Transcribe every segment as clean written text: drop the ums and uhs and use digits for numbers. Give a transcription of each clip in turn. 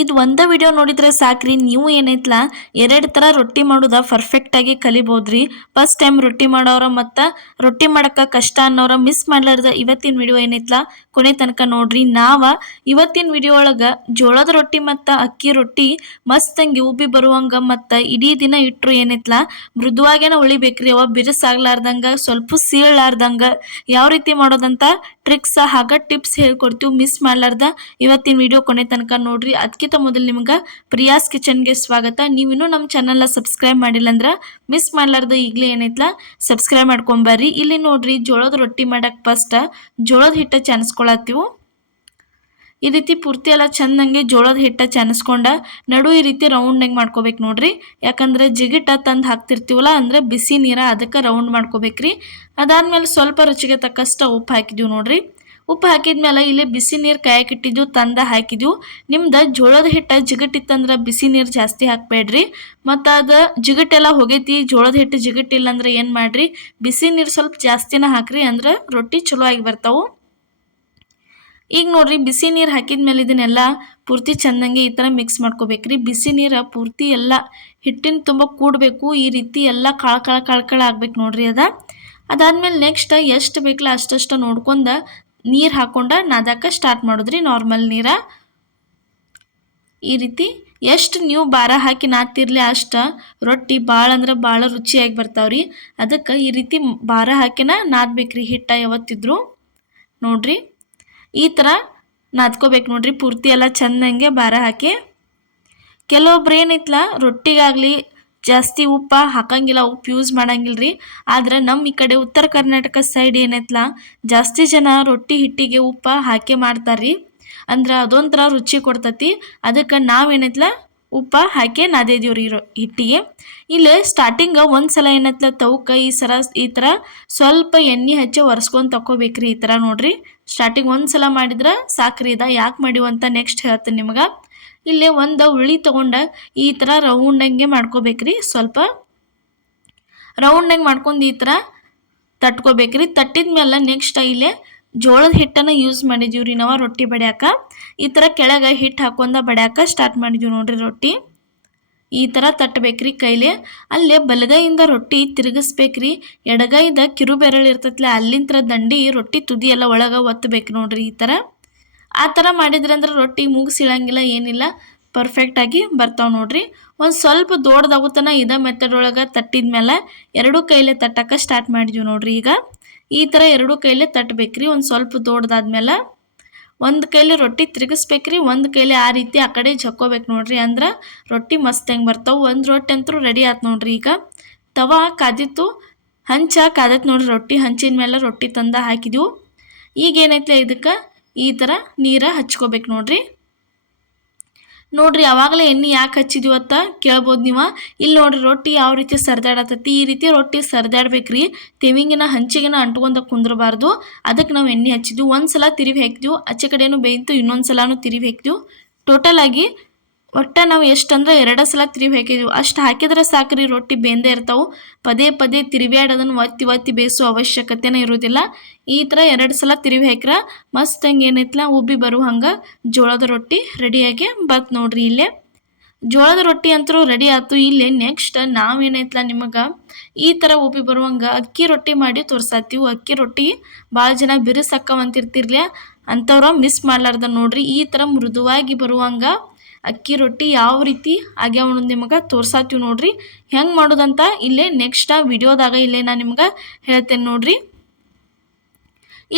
ಇದು ಒಂದೇ ವಿಡಿಯೋ ನೋಡಿದ್ರೆ ಸಾಕ್ರಿ, ನೀವು ಏನೈತ್ಲ 2 ಥರ ರೊಟ್ಟಿ ಮಾಡೋದ ಪರ್ಫೆಕ್ಟಾಗಿ ಕಲಿಬೋದ್ರಿ. ಫಸ್ಟ್ ಟೈಮ್ ರೊಟ್ಟಿ ಮಾಡೋರ ಮತ್ತು ರೊಟ್ಟಿ ಮಾಡೋಕ್ಕೆ ಕಷ್ಟ ಅನ್ನೋರ ಮಿಸ್ ಮಾಡ್ಲಾರ್ದ ಇವತ್ತಿನ ವಿಡಿಯೋ ಏನೈತ್ಲ ಕೊನೆ ತನಕ ನೋಡ್ರಿ. ಇವತ್ತಿನ ವಿಡಿಯೋ ಒಳಗೆ ಜೋಳದ ರೊಟ್ಟಿ ಮತ್ತು ಅಕ್ಕಿ ರೊಟ್ಟಿ ಮಸ್ತಂಗಿ ಉಬ್ಬಿ ಬರುವಂಗೆ ಮತ್ತು ಇಡೀ ದಿನ ಇಟ್ಟರು ಏನೈತ್ಲ ಮೃದುವಾಗೇನ ಉಳಿಬೇಕ್ರಿ. ಅವ ಬಿರುಸಾಗ್ಲಾರ್ದಂಗೆ ಸ್ವಲ್ಪ ಸೀಳಾರ್ದಂಗೆ ಯಾವ ರೀತಿ ಮಾಡೋದಂತ ಟ್ರಿಕ್ಸ್ ಹಾಗ ಟಿಪ್ಸ್ ಹೇಳ್ಕೊಡ್ತೀವಿ. ಮಿಸ್ ಮಾಡ್ಲಾರ್ದ ಇವತ್ತಿನ ವಿಡಿಯೋ ಕೊನೆ ತನಕ ನೋಡ್ರಿ. ಅದಕ್ಕಿಂತ ಮೊದಲು ನಿಮ್ಗೆ ಪ್ರಿಯಾಸ್ ಕಿಚನ್ಗೆ ಸ್ವಾಗತ. ನೀವಿನ್ನೂ ನಮ್ಮ ಚಾನಲ್ನ ಸಬ್ಸ್ಕ್ರೈಬ್ ಮಾಡಿಲ್ಲ ಅಂದ್ರೆ ಮಿಸ್ ಮಾಡ್ಲಾರ್ದ ಈಗಲೇ ಏನೈತ್ಲ ಸಬ್ಸ್ಕ್ರೈಬ್ ಮಾಡ್ಕೊಂಬರ್ರಿ. ಇಲ್ಲಿ ನೋಡ್ರಿ ಜೋಳದ ರೊಟ್ಟಿ ಮಾಡಕ್ಕೆ ಫಸ್ಟ್ ಜೋಳದ ಹಿಟ್ಟು ಚಾನಿಸ್ಕೊಳತ್ತೀವಿ. ಈ ರೀತಿ ಪೂರ್ತಿ ಎಲ್ಲ ಚಂದಂಗೆ ಜೋಳದ ಹಿಟ್ಟ ಚಾನಿಸ್ಕೊಂಡ ನಡು ಈ ರೀತಿ ರೌಂಡಂಗೆ ಮಾಡ್ಕೋಬೇಕು ನೋಡ್ರಿ. ಯಾಕಂದ್ರೆ ಜಿಗಿಟ ತಂದು ಹಾಕ್ತಿರ್ತೀವಲ್ಲ ಅಂದ್ರೆ ಬಿಸಿ ನೀರ ಅದಕ್ಕೆ ರೌಂಡ್ ಮಾಡ್ಕೋಬೇಕ್ರಿ. ಅದಾದ್ಮೇಲೆ ಸ್ವಲ್ಪ ರುಚಿಗೆ ತಕ್ಕಷ್ಟು ಉಪ್ಪು ಹಾಕಿದ್ವಿ ನೋಡ್ರಿ. ಉಪ್ಪು ಹಾಕಿದ್ಮೇಲೆ ಇಲ್ಲಿ ಬಿಸಿ ನೀರು ಕಾಯಕ್ಕಿಟ್ಟಿದ್ವು ತಂದ ಹಾಕಿದ್ವು. ನಿಮ್ದು ಜೋಳದ ಹಿಟ್ಟು ಜಿಗಟ್ಟಿತ್ತಂದ್ರೆ ಬಿಸಿ ನೀರು ಜಾಸ್ತಿ ಹಾಕಬೇಡ್ರಿ. ಮತ್ತು ಅದು ಜಿಗಟ್ಟೆಲ್ಲ ಹೋಗೈತಿ, ಜೋಳದ ಹಿಟ್ಟು ಜಿಗಟ್ಟಿಲ್ಲ ಅಂದ್ರೆ ಏನು ಮಾಡಿರಿ, ಬಿಸಿ ನೀರು ಸ್ವಲ್ಪ ಜಾಸ್ತಿನ ಹಾಕ್ರಿ, ಅಂದ್ರೆ ರೊಟ್ಟಿ ಚಲೋ ಆಗಿ ಬರ್ತಾವೆ. ಈಗ ನೋಡ್ರಿ ಬಿಸಿ ನೀರು ಹಾಕಿದ್ಮೇಲೆ ಇದನ್ನೆಲ್ಲ ಪೂರ್ತಿ ಚಂದಂಗೆ ಈ ಥರ ಮಿಕ್ಸ್ ಮಾಡ್ಕೋಬೇಕ್ರಿ. ಬಿಸಿ ನೀರು ಪೂರ್ತಿ ಎಲ್ಲ ಹಿಟ್ಟಿನ ತುಂಬ ಕೂಡಬೇಕು. ಈ ರೀತಿ ಎಲ್ಲ ಕಳ್ಕಳ ಆಗ್ಬೇಕು ನೋಡ್ರಿ. ಅದಾದ್ಮೇಲೆ ನೆಕ್ಸ್ಟ್ ಎಷ್ಟು ಬೇಕಲ್ಲ ಅಷ್ಟಷ್ಟು ನೋಡ್ಕೊಂಡು ನೀರು ಹಾಕ್ಕೊಂಡು ನಾದಕ್ಕೆ ಸ್ಟಾರ್ಟ್ ಮಾಡಿದ್ರಿ. ನಾರ್ಮಲ್ ನೀರ ಈ ರೀತಿ ಎಷ್ಟು ನೀವು ಭಾರ ಹಾಕಿ ನಾದ್ತಿರ್ಲಿ ಅಷ್ಟು ರೊಟ್ಟಿ ಭಾಳ ಅಂದ್ರೆ ಭಾಳ ರುಚಿಯಾಗಿ ಬರ್ತಾವ್ರಿ. ಅದಕ್ಕೆ ಈ ರೀತಿ ಭಾರ ಹಾಕಿನ ನಾದ್ಬೇಕ್ರಿ ಹಿಟ್ಟ ಯಾವತ್ತಿದ್ರು. ನೋಡ್ರಿ ಈ ಥರ ನಾದ್ಕೋಬೇಕು ನೋಡ್ರಿ ಪೂರ್ತಿ ಎಲ್ಲ ಚಂದಂಗೆ ಭಾರ ಹಾಕಿ. ಕೆಲವೊಬ್ರು ಏನೈತ್ಲ ರೊಟ್ಟಿಗಾಗಲಿ ಜಾಸ್ತಿ ಉಪ್ಪು ಹಾಕಂಗಿಲ್ಲ, ಉಪ್ಪು ಯೂಸ್ ಮಾಡಂಗಿಲ್ಲ ರೀ. ಆದ್ರೆ ನಮ್ಮ ಈ ಕಡೆ ಉತ್ತರ ಕರ್ನಾಟಕ ಸೈಡ್ ಏನೈತ್ಲ ಜಾಸ್ತಿ ಜನ ರೊಟ್ಟಿ ಹಿಟ್ಟಿಗೆ ಉಪ್ಪು ಹಾಕಿ ಮಾಡ್ತಾರ್ರಿ. ಅಂದ್ರೆ ಅದೊಂಥರ ರುಚಿ ಕೊಡ್ತತಿ. ಅದಕ್ಕೆ ನಾವೇನೈತ್ಲ ಉಪ್ಪು ಹಾಕಿ ನಾದೇದೀವ್ರಿ ಹಿಟ್ಟಿಗೆ. ಇಲ್ಲಿ ಸ್ಟಾರ್ಟಿಂಗ್ ಒಂದ್ಸಲ ಏನೈತ್ಲ ತವಕ್ಕೆ ಈ ಥರ ಸ್ವಲ್ಪ ಎಣ್ಣೆ ಹಚ್ಚಿ ಒರೆಸ್ಕೊಂಡು ತಗೋಬೇಕ್ರಿ. ಈ ಥರ ನೋಡ್ರಿ ಸ್ಟಾರ್ಟಿಂಗ್ ಒಂದ್ಸಲ ಮಾಡಿದ್ರೆ ಸಾಕ್ರಿ. ಯಾಕೆ ಮಾಡಿವಂತ ನೆಕ್ಸ್ಟ್ ಹೇಳ್ತೀನಿ ನಿಮ್ಗೆ. ಇಲ್ಲೇ ಒಂದು ಉಳ್ಳಿ ತೊಗೊಂಡು ಈ ಥರ ರೌಂಡಂಗೆ ಮಾಡ್ಕೋಬೇಕ್ರಿ. ಸ್ವಲ್ಪ ರೌಂಡಂಗೆ ಮಾಡ್ಕೊಂಡು ಈ ಥರ ತಟ್ಕೋಬೇಕ್ರಿ. ತಟ್ಟಿದ್ಮೇಲೆ ನೆಕ್ಸ್ಟ್ ಇಲ್ಲೇ ಜೋಳದ ಹಿಟ್ಟನ್ನು ಯೂಸ್ ಮಾಡಿದೀವಿ ರೀ ನಾವು ರೊಟ್ಟಿ ಬಡಿಯಾಕ. ಈ ಥರ ಕೆಳಗೆ ಹಿಟ್ಟು ಹಾಕೊಂಡ ಬಡಿಯಾಕ ಸ್ಟಾರ್ಟ್ ಮಾಡಿದೀವಿ ನೋಡ್ರಿ. ರೊಟ್ಟಿ ಈ ಥರ ತಟ್ಟಬೇಕ್ರಿ ಕೈಲಿ. ಅಲ್ಲೇ ಬಲಗೈಯಿಂದ ರೊಟ್ಟಿ ತಿರುಗಿಸ್ಬೇಕ್ರಿ. ಎಡಗೈದ ಕಿರು ಬೆರಳು ಇರ್ತೈತ್ಲ ಅಲ್ಲಿಂದ ದಂಡಿ ರೊಟ್ಟಿ ತುದಿ ಎಲ್ಲ ಒಳಗೆ ಒತ್ತಬೇಕು ನೋಡ್ರಿ. ಈ ಥರ ಆ ಥರ ಮಾಡಿದ್ರಂದ್ರೆ ರೊಟ್ಟಿ ಮುಗಿಸಿಳಂಗಿಲ್ಲ, ಏನಿಲ್ಲ, ಪರ್ಫೆಕ್ಟಾಗಿ ಬರ್ತಾವೆ ನೋಡ್ರಿ. ಒಂದು ಸ್ವಲ್ಪ ದೊಡ್ಡದಾಗುತ್ತಾನ ಮೆಥಡ್ ಒಳಗೆ ತಟ್ಟಿದ್ಮೇಲೆ ಎರಡೂ ಕೈಲೇ ತಟ್ಟಕ್ಕೆ ಸ್ಟಾರ್ಟ್ ಮಾಡಿದ್ವಿ ನೋಡ್ರಿ. ಈಗ ಈ ಥರ ಎರಡೂ ಕೈಲೇ ತಟ್ಟಬೇಕ್ರಿ. ಒಂದು ಸ್ವಲ್ಪ ದೊಡ್ಡದಾದ್ಮೇಲೆ ಒಂದು ಕೈಲಿ ರೊಟ್ಟಿ ತಿರುಗಿಸ್ಬೇಕ್ರಿ, ಒಂದು ಕೈಲಿ ಆ ರೀತಿ ಆ ಕಡೆ ಜಕ್ಕೋಬೇಕು ನೋಡ್ರಿ. ಅಂದ್ರೆ ರೊಟ್ಟಿ ಮಸ್ತ್ ಹೆಂಗೆ ಬರ್ತಾವೆ. ಒಂದು ರೊಟ್ಟಿ ಅಂತೂ ರೆಡಿ ಆಯ್ತು ನೋಡ್ರಿ. ಈಗ ತವಾ ಕಾದಿತ್ತು, ಹಂಚ ಕಾದೈತೆ ನೋಡ್ರಿ. ರೊಟ್ಟಿ ಹಂಚಿನ ಮೇಲೆ ರೊಟ್ಟಿ ತಂದ ಹಾಕಿದ್ವು. ಈಗ ಏನೈತೆ ಇದಕ್ಕೆ ಈ ಥರ ನೀರು ಹಚ್ಕೋಬೇಕು ನೋಡ್ರಿ. ಆವಾಗಲೇ ಎಣ್ಣೆ ಯಾಕೆ ಹಚ್ಚಿದ್ವಿ ಅಂತ ಕೇಳ್ಬೋದು ನೀವು. ಇಲ್ಲಿ ನೋಡ್ರಿ ರೊಟ್ಟಿ ಯಾವ ರೀತಿ ಸರ್ದಾಡತೈತಿ. ಈ ರೀತಿ ರೊಟ್ಟಿ ಸರ್ದಾಡ್ಬೇಕ್ರಿ. ತೆವಿಂಗಿನ ಹಂಚಿಗೆನ ಅಂಟ್ಕೊಂಡ ಕುಂದ್ರಬಾರ್ದು. ಅದಕ್ಕೆ ನಾವು ಎಣ್ಣೆ ಹಚ್ಚಿದ್ವಿ. ಒಂದು ಸಲ ತಿರುವಿ ಹಾಕಿದ್ವಿ, ಆಚೆ ಕಡೆನೂ ಬೇಯ್ತು, ಇನ್ನೊಂದು ಸಲನೂ ತಿರುವಿ ಹಾಕಿದ್ವಿ. ಟೋಟಲ್ ಆಗಿ ಒಟ್ಟು ನಾವು ಎಷ್ಟಂದ್ರೆ 2 ಸಲ ತಿರುವಿ ಹಾಕಿದ್ವಿ. ಅಷ್ಟು ಹಾಕಿದ್ರೆ ಸಾಕ್ರಿ, ರೊಟ್ಟಿ ಬೇಂದೇ ಇರ್ತಾವೆ. ಪದೇ ತಿರುವಿಯಾಡೋದನ್ನು ಒತ್ತಿ ಬೇಯಿಸೋ ಅವಶ್ಯಕತೆನೇ ಇರೋದಿಲ್ಲ. ಈ ಥರ 2 ಸಲ ತಿರುವಿ ಹಾಕಿರ ಮಸ್ತ್ ಹಂಗೆ ಏನೈತ್ಲ ಉಬ್ಬಿ ಬರೋ ಹಂಗೆ ಜೋಳದ ರೊಟ್ಟಿ ರೆಡಿಯಾಗಿ ಬತ್ ನೋಡ್ರಿ. ಇಲ್ಲೇ ಜೋಳದ ರೊಟ್ಟಿ ಅಂತೂ ರೆಡಿ ಆಯ್ತು. ಇಲ್ಲೇ ನೆಕ್ಸ್ಟ್ ನಾವೇನೈತ್ಲ ನಿಮಗೆ ಈ ಥರ ಉಬ್ಬಿ ಬರುವಂಗೆ ಅಕ್ಕಿ ರೊಟ್ಟಿ ಮಾಡಿ ತೋರ್ಸಾತೀವಿ. ಅಕ್ಕಿ ರೊಟ್ಟಿ ಭಾಳ ಜನ ಬಿರುಸಕ್ಕವಂತಿರ್ತಿರ್ಲಿ, ಅಂಥವ್ರ ಮಿಸ್ ಮಾಡ್ಲಾರ್ದ ನೋಡ್ರಿ. ಈ ಥರ ಮೃದುವಾಗಿ ಬರುವಂಗೆ ಅಕ್ಕಿ ರೊಟ್ಟಿ ಯಾವ ರೀತಿ ಆಗ್ಯಾವ ಅನ್ನೋದು ನಿಮಗೆ ತೋರ್ಸಾತೀವಿ ನೋಡ್ರಿ. ಹೆಂಗೆ ಮಾಡೋದಂತ ಇಲ್ಲೇ ನೆಕ್ಸ್ಟ್ ವಿಡಿಯೋದಾಗ ಇಲ್ಲೇ ನಾನು ನಿಮ್ಗೆ ಹೇಳ್ತೇನೆ ನೋಡ್ರಿ.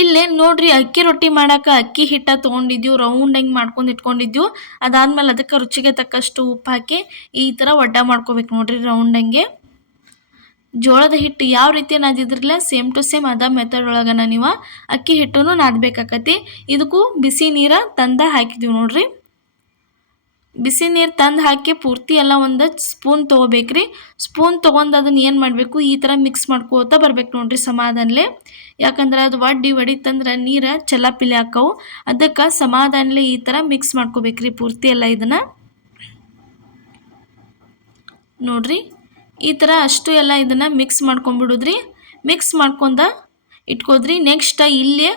ಇಲ್ಲೇ ನೋಡ್ರಿ ಅಕ್ಕಿ ರೊಟ್ಟಿ ಮಾಡೋಕೆ ಅಕ್ಕಿ ಹಿಟ್ಟ ತೊಗೊಂಡಿದ್ದೀವಿ, ರೌಂಡಂಗೆ ಮಾಡ್ಕೊಂಡು ಇಟ್ಕೊಂಡಿದ್ದೀವಿ. ಅದಾದ್ಮೇಲೆ ಅದಕ್ಕೆ ರುಚಿಗೆ ತಕ್ಕಷ್ಟು ಉಪ್ಪು ಹಾಕಿ ಈ ಥರ ಒಡ್ಡ ಮಾಡ್ಕೋಬೇಕು ನೋಡ್ರಿ ರೌಂಡಂಗೆ. ಜೋಳದ ಹಿಟ್ಟು ಯಾವ ರೀತಿ ನಾದಿದ್ರಲ್ಲ ಸೇಮ್ ಟು ಸೇಮ್ ಮೆಥಡ್ ಒಳಗನ ನೀವು ಅಕ್ಕಿ ಹಿಟ್ಟನ್ನು ನಾದಬೇಕಾಕತಿ. ಇದಕ್ಕೂ ಬಿಸಿ ನೀರು ತಂದ ಹಾಕಿದ್ದೀವಿ ನೋಡ್ರಿ. ಬಿಸಿ ನೀರು ತಂದು ಹಾಕಿ ಪೂರ್ತಿ ಎಲ್ಲ ಒಂದು ಸ್ಪೂನ್ ತೊಗೋಬೇಕ್ರಿ. ಸ್ಪೂನ್ ತೊಗೊಂಡು ಅದನ್ನು ಏನು ಮಾಡಬೇಕು, ಈ ಥರ ಮಿಕ್ಸ್ ಮಾಡ್ಕೋತಾ ಬರ್ಬೇಕು ನೋಡ್ರಿ ಸಮಾಧಾನಲೆ. ಯಾಕಂದ್ರೆ ಅದು ಒಡಿತಂದ್ರೆ ನೀರು ಚಲಾಪಿಲಿ ಹಾಕವು. ಅದಕ್ಕೆ ಸಮಾಧಾನಲೆ ಈ ಥರ ಮಿಕ್ಸ್ ಮಾಡ್ಕೋಬೇಕ್ರಿ ಪೂರ್ತಿ ಎಲ್ಲ ಇದನ್ನು ನೋಡ್ರಿ. ಈ ಥರ ಅಷ್ಟು ಎಲ್ಲ ಇದನ್ನು ಮಿಕ್ಸ್ ಮಾಡ್ಕೊಂಬಿಡುದ್ರಿ. ಮಿಕ್ಸ್ ಮಾಡ್ಕೊಂಡ ಇಟ್ಕೋದ್ರಿ. ನೆಕ್ಸ್ಟ್ ಇಲ್ಲೇ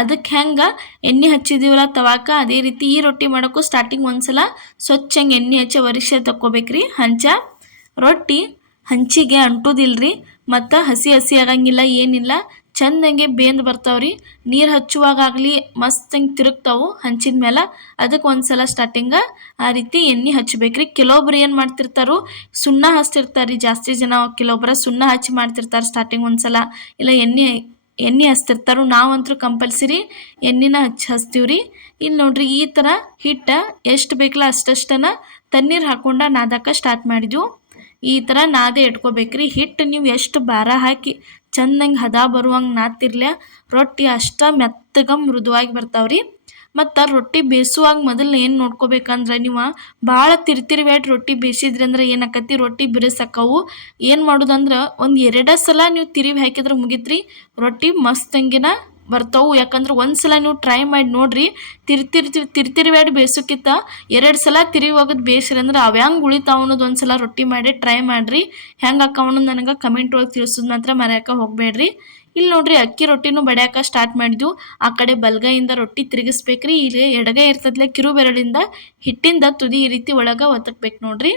ಅದಕ್ಕೆ ಹೆಂಗೆ ಎಣ್ಣೆ ಹಚ್ಚಿದೀವಲ್ಲ ತವಾಕ ಅದೇ ರೀತಿ ಈ ರೊಟ್ಟಿ ಮಾಡೋಕ್ಕೂ ಸ್ಟಾರ್ಟಿಂಗ್ ಒಂದ್ಸಲ ಸ್ವಚ್ಛಂಗೆ ಎಣ್ಣೆ ಹಚ್ಚಿ ಒರಿಸಿ ತಕ್ಕೋಬೇಕ್ರಿ ಹಂಚ. ರೊಟ್ಟಿ ಹಂಚಿಗೆ ಅಂಟುದಿಲ್ರಿ ಮತ್ತು ಹಸಿ ಹಸಿ ಆಗಂಗಿಲ್ಲ ಏನಿಲ್ಲ, ಚಂದಂಗೆ ಬೇಂದು ಬರ್ತಾವ್ರಿ. ನೀರು ಹಚ್ಚುವಾಗಲಿ ಮಸ್ತಂಗೆ ತಿರುಗ್ತಾವು ಹಂಚಿನ ಮೇಲೆ. ಅದಕ್ಕೆ ಒಂದ್ಸಲ ಸ್ಟಾರ್ಟಿಂಗ ಆ ರೀತಿ ಎಣ್ಣೆ ಹಚ್ಚಬೇಕ್ರಿ. ಕೆಲವೊಬ್ರು ಏನು ಮಾಡ್ತಿರ್ತಾರೋ ಸುಣ್ಣ ಹಚ್ತಿರ್ತಾರೆ ಜಾಸ್ತಿ ಜನ, ಕೆಲವೊಬ್ಬರ ಸುಣ್ಣ ಹಚ್ಚಿ ಮಾಡ್ತಿರ್ತಾರೆ ಸ್ಟಾರ್ಟಿಂಗ್ ಒಂದ್ಸಲ, ಇಲ್ಲ ಎಣ್ಣೆ ಹಚ್ತಿರ್ತಾರೋ. ನಾವಂತೂ ಕಂಪಲ್ಸರಿ ಎಣ್ಣೆನ ಹಚ್ತೀವ್ರಿ. ಇಲ್ಲಿ ನೋಡ್ರಿ ಈ ಥರ ಹಿಟ್ಟು ಎಷ್ಟು ಬೇಕಲ್ಲ ಅಷ್ಟಷ್ಟನ ತಣ್ಣೀರು ಹಾಕ್ಕೊಂಡು ನಾದಕ್ಕೆ ಸ್ಟಾರ್ಟ್ ಮಾಡಿದ್ವು. ಈ ಥರ ನಾದೇ ಇಟ್ಕೋಬೇಕ್ರಿ. ಹಿಟ್ಟು ನೀವು ಎಷ್ಟು ಭಾರ ಹಾಕಿ ಚಂದಂಗೆ ಹದ ಬರುವಂಗೆ ನಾದ್ತಿರ್ಲ ರೊಟ್ಟಿ ಅಷ್ಟ ಮೆತ್ತಗೆ ಮೃದುವಾಗಿ ಬರ್ತಾವ್ರಿ. ಮತ್ತು ರೊಟ್ಟಿ ಬೇಯಿಸುವಾಗ ಮೊದಲು ಏನು ನೋಡ್ಕೋಬೇಕಂದ್ರೆ ನೀವು ಭಾಳ ತಿರ್ಬೇಡ್ರಿ. ರೊಟ್ಟಿ ಬೇಯಿಸಿದ್ರಿ ಅಂದ್ರೆ ಏನಾಕತಿ ರೊಟ್ಟಿ ಬಿರುಸಾಕವು. ಏನು ಮಾಡೋದಂದ್ರೆ ಒಂದು 2 ಸಲ ನೀವು ತಿರುವಿ ಹಾಕಿದ್ರೆ ಮುಗಿತ್ರಿ, ರೊಟ್ಟಿ ಮಸ್ತಂಗಿನ ಬರ್ತಾವು. ಯಾಕಂದ್ರೆ ಒಂದು ಸಲ ನೀವು ಟ್ರೈ ಮಾಡಿ ನೋಡ್ರಿ, ತಿರ್ಬೇಡಿ ಬೇಯಿಸೋಕ್ಕಿಂತ 2 ಸಲ ತಿರುವಿ ಹೋಗೋದು ಬೇಯಿಸ್ರಿ ಅಂದ್ರೆ ಅವ್ಯಾಂಗೆ ಉಳಿತಾವ ಅನ್ನೋದು ಒಂದು ಸಲ ರೊಟ್ಟಿ ಮಾಡಿ ಟ್ರೈ ಮಾಡಿರಿ. ಹೆಂಗೆ ಅಕ್ಕ ಅನ್ನೋದು ನನಗೆ ಕಮೆಂಟ್ ಒಳಗೆ ತಿಳಿಸೋದು ಮಾತ್ರ ಮರೆಯೋಕೆ ಹೋಗಬೇಡ್ರಿ. ಇಲ್ಲಿ ನೋಡ್ರಿ ಅಕ್ಕಿ ರೊಟ್ಟಿನೂ ಬಡಿಯಾಕ ಸ್ಟಾರ್ಟ್ ಮಾಡಿದ್ವು. ಆ ಕಡೆ ಬಲಗೈಯಿಂದ ರೊಟ್ಟಿ ತಿರುಗಿಸ್ಬೇಕ್ರಿ. ಇಲ್ಲಿ ಎಡಗೈ ಇರ್ತದಲೆ ಕಿರು ಬೆರಳಿಂದ ಹಿಟ್ಟಿಂದ ತುದಿ ಈ ರೀತಿ ಒಳಗೆ ಒತ್ತಕ್ಬೇಕು ನೋಡ್ರಿ.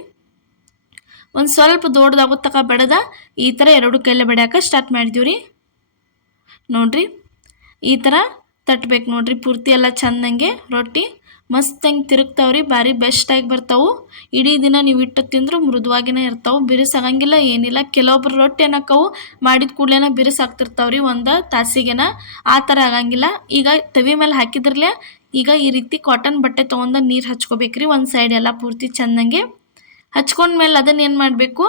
ಒಂದು ಸ್ವಲ್ಪ ದೊಡ್ಡದಾಗೋ ತಕ ಬಡದ ಈ ಥರ 2 ಕೈಲೇ ಬಡಿಯಾಕ ಸ್ಟಾರ್ಟ್ ಮಾಡಿದೀವ್ರಿ. ನೋಡ್ರಿ ಈ ಥರ ತಟ್ಬೇಕು ನೋಡ್ರಿ ಪೂರ್ತಿ ಎಲ್ಲ ಚಂದಂಗೆ. ರೊಟ್ಟಿ ಮಸ್ತಂಗೆ ತಿರುಗ್ತಾವ್ರಿ, ಭಾರಿ ಬೆಸ್ಟಾಗಿ ಬರ್ತಾವು. ಇಡೀ ದಿನ ನೀವು ಇಟ್ಟು ತಿಂದ್ರೆ ಮೃದುವಾಗಿನೇ ಇರ್ತಾವೆ, ಬಿರುಸಾಗಂಗಿಲ್ಲ ಏನಿಲ್ಲ. ಕೆಲವೊಬ್ರು ರೊಟ್ಟಿ ಏನಕ್ಕವು ಮಾಡಿದ ಕೂಡಲೇ ಬಿರುಸಾಗ್ತಿರ್ತಾವ್ರಿ ಒಂದು ತಾಸಿಗೆನ, ಆ ಥರ ಆಗಂಗಿಲ್ಲ. ಈಗ ತವಿ ಮೇಲೆ ಹಾಕಿದ್ರಲ್ಲೇ ಈಗ ಈ ರೀತಿ ಕಾಟನ್ ಬಟ್ಟೆ ತೊಗೊಂಡು ನೀರು ಹಚ್ಕೋಬೇಕ್ರಿ ಒಂದು ಸೈಡ್ ಎಲ್ಲ ಪೂರ್ತಿ ಚಂದಂಗೆ. ಹಚ್ಕೊಂಡ್ಮೇಲೆ ಅದನ್ನು ಏನು ಮಾಡಬೇಕು,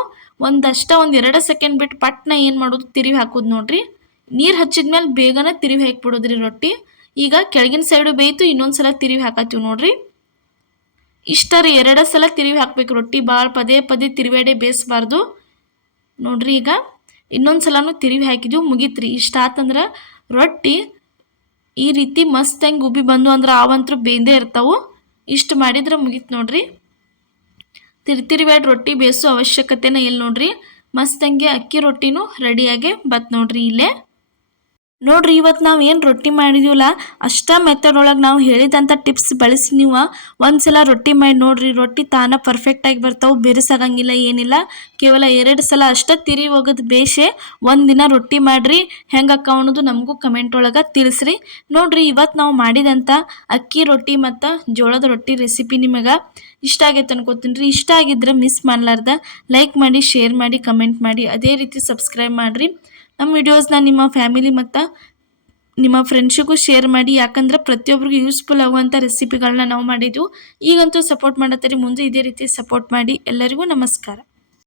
ಒಂದು 2 ಸೆಕೆಂಡ್ ಬಿಟ್ಟು ಪಟ್ನ ಏನು ಮಾಡೋದು ತಿರುವಿ ಹಾಕೋದು ನೋಡ್ರಿ. ನೀರು ಹಚ್ಚಿದ್ಮೇಲೆ ಬೇಗನೆ ತಿರುವಿ ಹಾಕಿಬಿಡೋದ್ರಿ ರೊಟ್ಟಿ. ಈಗ ಕೆಳಗಿನ ಸೈಡು ಬೇಯ್ತು, ಇನ್ನೊಂದು ಸಲ ತಿರುವಿ ಹಾಕತ್ತೀವಿ ನೋಡ್ರಿ. ಇಷ್ಟರಿ 2 ಸಲ ತಿರುವಿ ಹಾಕ್ಬೇಕು ರೊಟ್ಟಿ, ಭಾಳ ಪದೇ ತಿರುವೇಡೆ ಬೇಯಿಸಬಾರ್ದು ನೋಡ್ರಿ. ಈಗ ಇನ್ನೊಂದು ಸಲನೂ ತಿರುವಿ ಹಾಕಿದ್ವಿ, ಮುಗೀತ್ರಿ. ಇಷ್ಟ ಆತಂದ್ರೆ ರೊಟ್ಟಿ ಈ ರೀತಿ ಮಸ್ತಂಗೆ ಉಬ್ಬಿ ಬಂದು ಅಂದ್ರೆ ಅವಂತರೂ ಬೇಂದೇ ಇರ್ತಾವೆ. ಇಷ್ಟು ಮಾಡಿದ್ರೆ ಮುಗೀತು ನೋಡ್ರಿ. ತಿರುವೇಡ್ ರೊಟ್ಟಿ ಬೇಯಿಸೋ ಅವಶ್ಯಕತೆನೇ ಇಲ್ಲ ನೋಡ್ರಿ. ಮಸ್ತಂಗೆ ಅಕ್ಕಿ ರೊಟ್ಟಿನೂ ರೆಡಿಯಾಗೆ ಬತ್ ನೋಡ್ರಿ. ಇಲ್ಲೇ ನೋಡ್ರಿ ಇವತ್ತು ನಾವು ಏನು ರೊಟ್ಟಿ ಮಾಡಿದೀವಲ್ಲ ಅಷ್ಟ ಮೆಥಡ್ ಒಳಗೆ ನಾವು ಹೇಳಿದಂಥ ಟಿಪ್ಸ್ ಬಳಸಿ ನೀವು ಒಂದು ಸಲ ರೊಟ್ಟಿ ಮಾಡಿ ನೋಡ್ರಿ. ರೊಟ್ಟಿ ತಾನ ಪರ್ಫೆಕ್ಟಾಗಿ ಬರ್ತಾವೆ, ಬಿರುಸಾಗಂಗಿಲ್ಲ ಏನಿಲ್ಲ. ಕೇವಲ 2 ಸಲ ಅಷ್ಟೇ ತಿರುವಿ ಹೋಗೋದು ಬೇಷೆ. ಒಂದಿನ ರೊಟ್ಟಿ ಮಾಡಿರಿ, ಹೆಂಗಕ್ಕ ಅನ್ನೋದು ನಮಗೂ ಕಮೆಂಟ್ ಒಳಗೆ ತಿಳಿಸ್ರಿ. ನೋಡ್ರಿ ಇವತ್ತು ನಾವು ಮಾಡಿದಂಥ ಅಕ್ಕಿ ರೊಟ್ಟಿ ಮತ್ತು ಜೋಳದ ರೊಟ್ಟಿ ರೆಸಿಪಿ ನಿಮಗೆ ಇಷ್ಟ ಆಗೈತೆ ಅನ್ಕೋತೀನಿ ರೀ. ಇಷ್ಟ ಆಗಿದ್ರೆ ಮಿಸ್ ಮಾಡಲಾರ್ದ ಲೈಕ್ ಮಾಡಿ, ಶೇರ್ ಮಾಡಿ, ಕಮೆಂಟ್ ಮಾಡಿ, ಅದೇ ರೀತಿ ಸಬ್ಸ್ಕ್ರೈಬ್ ಮಾಡಿರಿ. ನಮ್ಮ ವಿಡಿಯೋಸ್ನ ನಿಮ್ಮ ಫ್ಯಾಮಿಲಿ ಮತ್ತು ನಿಮ್ಮ ಫ್ರೆಂಡ್ಸಿಗೂ ಶೇರ್ ಮಾಡಿ. ಯಾಕಂದ್ರೆ ಪ್ರತಿಯೊಬ್ಬರಿಗೂ ಯೂಸ್ಫುಲ್ ಆಗುವಂಥ ರೆಸಿಪಿಗಳನ್ನ ನಾವು ಮಾಡಿದ್ವು. ಈಗಂತೂ ಸಪೋರ್ಟ್ ಮಾಡತ್ತೀರಿ, ಮುಂದೆ ಇದೇ ರೀತಿ ಸಪೋರ್ಟ್ ಮಾಡಿ. ಎಲ್ಲರಿಗೂ ನಮಸ್ಕಾರ.